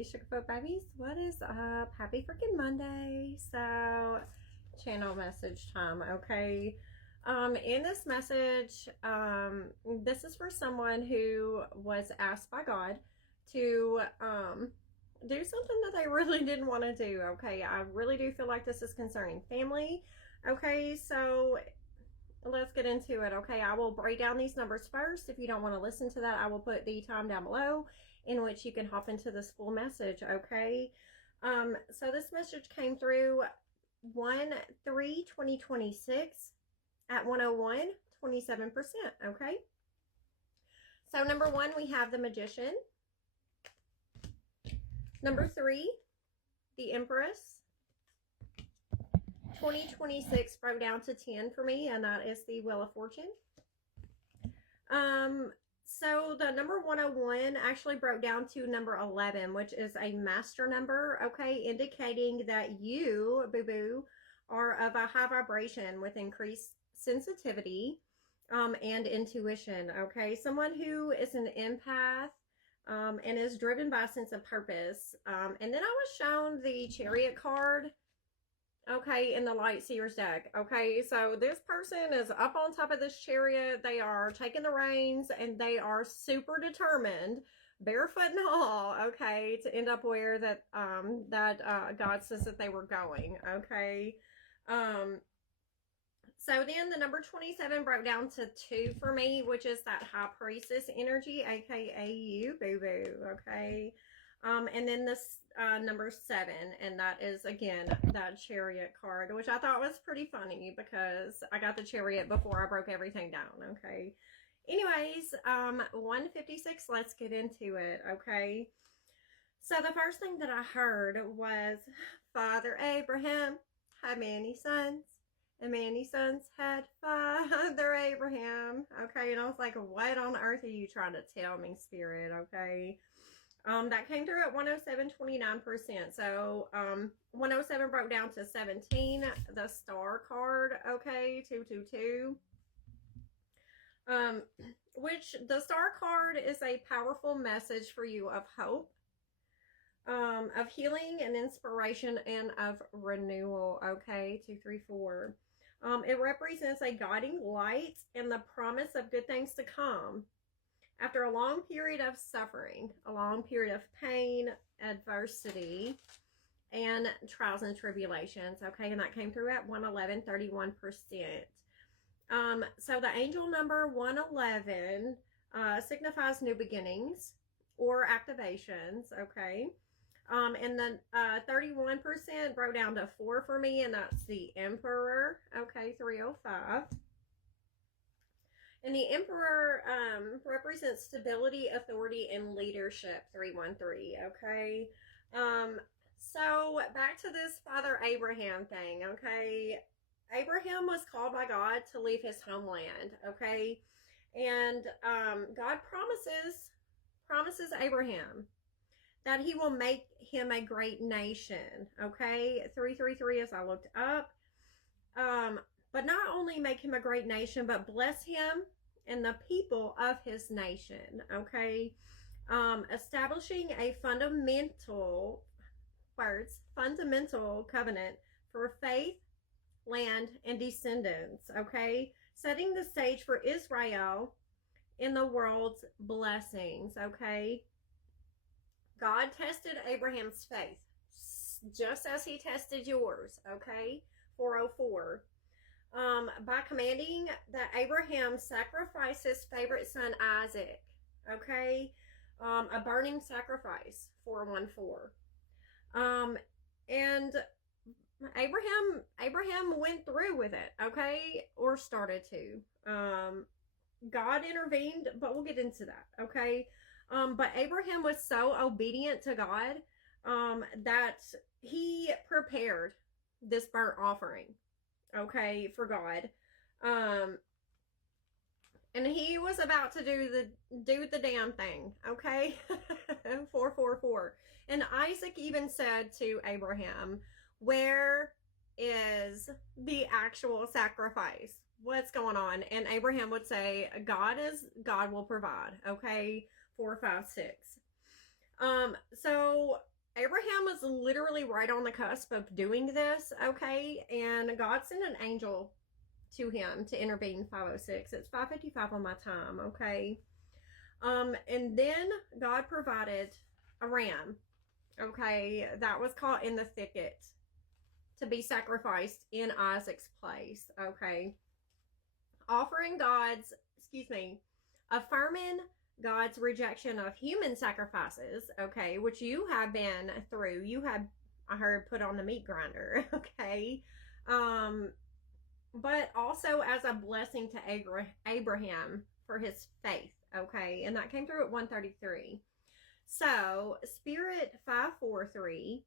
Hey Sugarfoot babies, what is up? Happy freaking Monday. So channel message time, okay? In this message, this is for someone who was asked by God to do something that they really didn't want to do, okay? I really do feel like this is concerning family. Okay, so let's get into it. Okay, I will break down these numbers first. If you don't want to listen to that, I will put the time down below in which you can hop into this full message. Okay, so this message came through 1/3/2026 at 101 27%. Okay, so number one, we have the Magician. Number three, the Empress. 2026 broke down to 10 for me, and that is the Wheel of Fortune. So the number 101 actually broke down to number 11, which is a master number, okay, indicating that you, boo-boo, are of a high vibration with increased sensitivity and intuition, okay? Someone who is an empath and is driven by a sense of purpose. And then I was shown the Chariot card, okay, in the Light Seers deck. Okay, so this person is up on top of this chariot. They are taking the reins and they are super determined, barefoot and all, okay, to end up where that God says that they were going. Okay, so then the number 27 broke down to 2 for me, which is that High Priestess energy, aka you, boo-boo. Okay, and then this number 7, and that is again that Chariot card, which I thought was pretty funny because I got the Chariot before I broke everything down. Okay, anyways, 156, let's get into it. Okay, so the first thing that I heard was Father Abraham had many sons, and many sons had Father Abraham. Okay, and I was like, what on earth are you trying to tell me, Spirit? Okay, that came through at 107 29%. So 107 broke down to 17, the Star card. Okay, 222, which the Star card is a powerful message for you of hope, of healing and inspiration, and of renewal. Okay, 234. It represents a guiding light and the promise of good things to come after a long period of suffering, a long period of pain, adversity, and trials and tribulations. Okay, and that came through at 111 31%. So the angel number 111 signifies new beginnings or activations. Okay, and then 31% broke down to 4 for me, and that's the Emperor. Okay, 305. And the Emperor represents stability, authority, and leadership, 313, okay? So back to this Father Abraham thing, okay? Abraham was called by God to leave his homeland, okay? And God promises Abraham that he will make him a great nation, okay? 333 as I looked up. But not only make him a great nation, but bless him and the people of his nation. Okay, establishing a fundamental covenant for faith, land, and descendants. Okay, setting the stage for Israel in the world's blessings. Okay, God tested Abraham's faith just as he tested yours. Okay, 404. By commanding that Abraham sacrifice his favorite son Isaac, okay, a burning sacrifice, 414. And Abraham went through with it, okay, or started to. God intervened, but we'll get into that, okay. But Abraham was so obedient to God that he prepared this burnt offering, okay, for God. And he was about to do the damn thing, okay. 444. And Isaac even said to Abraham, where is the actual sacrifice? What's going on? And Abraham would say, God will provide, okay. 456. So Abraham was literally right on the cusp of doing this, okay? And God sent an angel to him to intervene. 5:06. It's 5:55 on my time, okay? And then God provided a ram, okay, that was caught in the thicket to be sacrificed in Isaac's place, okay? Affirming God's rejection of human sacrifices, okay, which you have been through. You have, I heard, put on the meat grinder, okay? But also as a blessing to Abraham for his faith, okay? And that came through at 133. So, Spirit 543,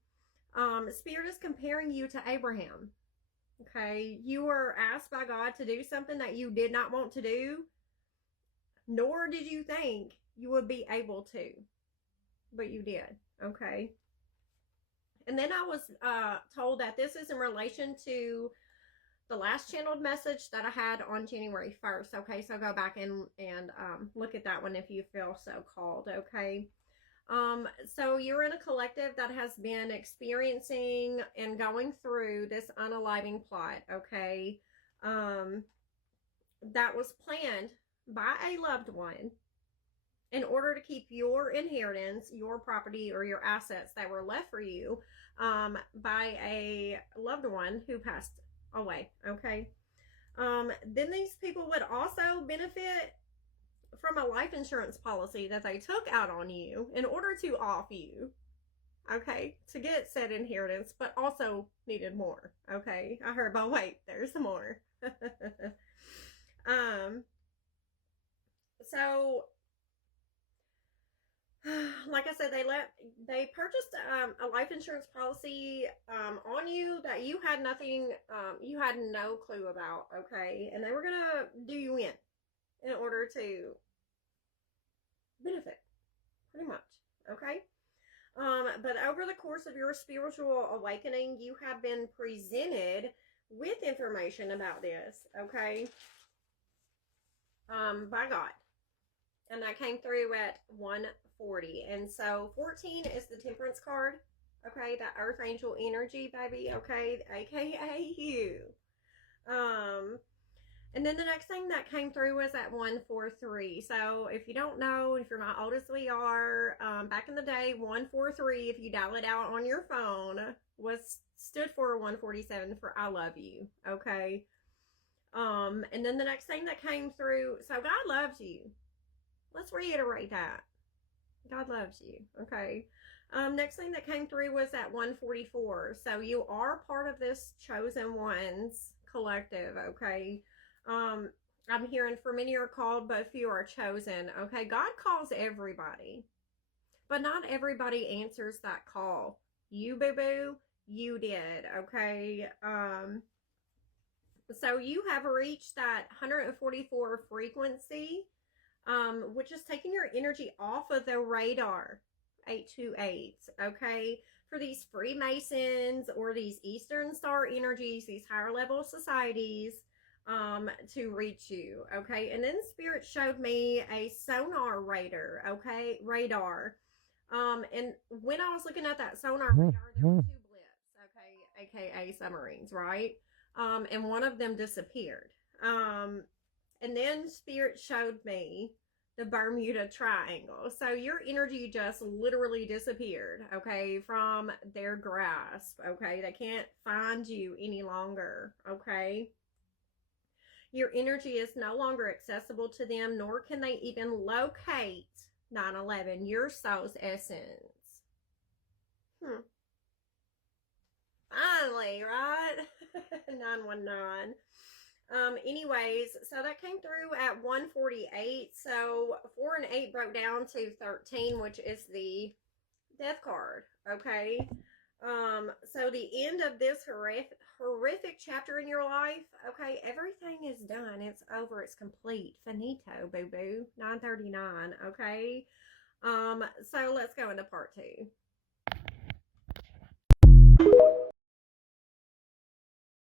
Spirit is comparing you to Abraham, okay? You were asked by God to do something that you did not want to do, nor did you think you would be able to, but you did, okay? And then I was told that this is in relation to the last channeled message that I had on January 1st, okay? So go back and look at that one if you feel so called, okay? So you're in a collective that has been experiencing and going through this unaliving plot, okay? That was planned by a loved one in order to keep your inheritance, your property, or your assets that were left for you by a loved one who passed away, okay? Then these people would also benefit from a life insurance policy that they took out on you in order to off you, okay, to get said inheritance, but also needed more, okay? I heard, but wait, there's more. So, like I said, they purchased a life insurance policy on you that you had you had no clue about, okay? And they were gonna do you in order to benefit, pretty much, okay? But over the course of your spiritual awakening, you have been presented with information about this, okay? By God. And that came through at 140. And so 14 is the Temperance card, okay? That Earth Angel energy, baby, okay? AKA you. And then the next thing that came through was at 143. So if you don't know, if you're not old as we are, back in the day, 143, if you dial it out on your phone, stood for 147 for I love you, okay? And then the next thing that came through, so God loves you. Let's reiterate that. God loves you, okay? Next thing that came through was at 144. So you are part of this chosen ones collective, okay? I'm hearing for many are called, but few are chosen, okay? God calls everybody, but not everybody answers that call. You, boo-boo, you did, okay? So you have reached that 144 frequency, which is taking your energy off of the radar, 828, okay? For these Freemasons or these Eastern Star energies, these higher level societies, to reach you, okay? And then Spirit showed me a sonar radar, okay? Radar. And when I was looking at that sonar radar, there were 2 blips, okay? AKA submarines, right? And one of them disappeared. And then Spirit showed me the Bermuda Triangle. So your energy just literally disappeared, okay, from their grasp, okay? They can't find you any longer, okay? Your energy is no longer accessible to them, nor can they even locate 911, your soul's essence. Finally, right? 919. Anyways, so that came through at 148. So 4 and 8 broke down to 13, which is the death card, okay? So the end of this horrific chapter in your life, okay, everything is done. It's over. It's complete. Finito, boo-boo. 939, okay? So let's go into part 2.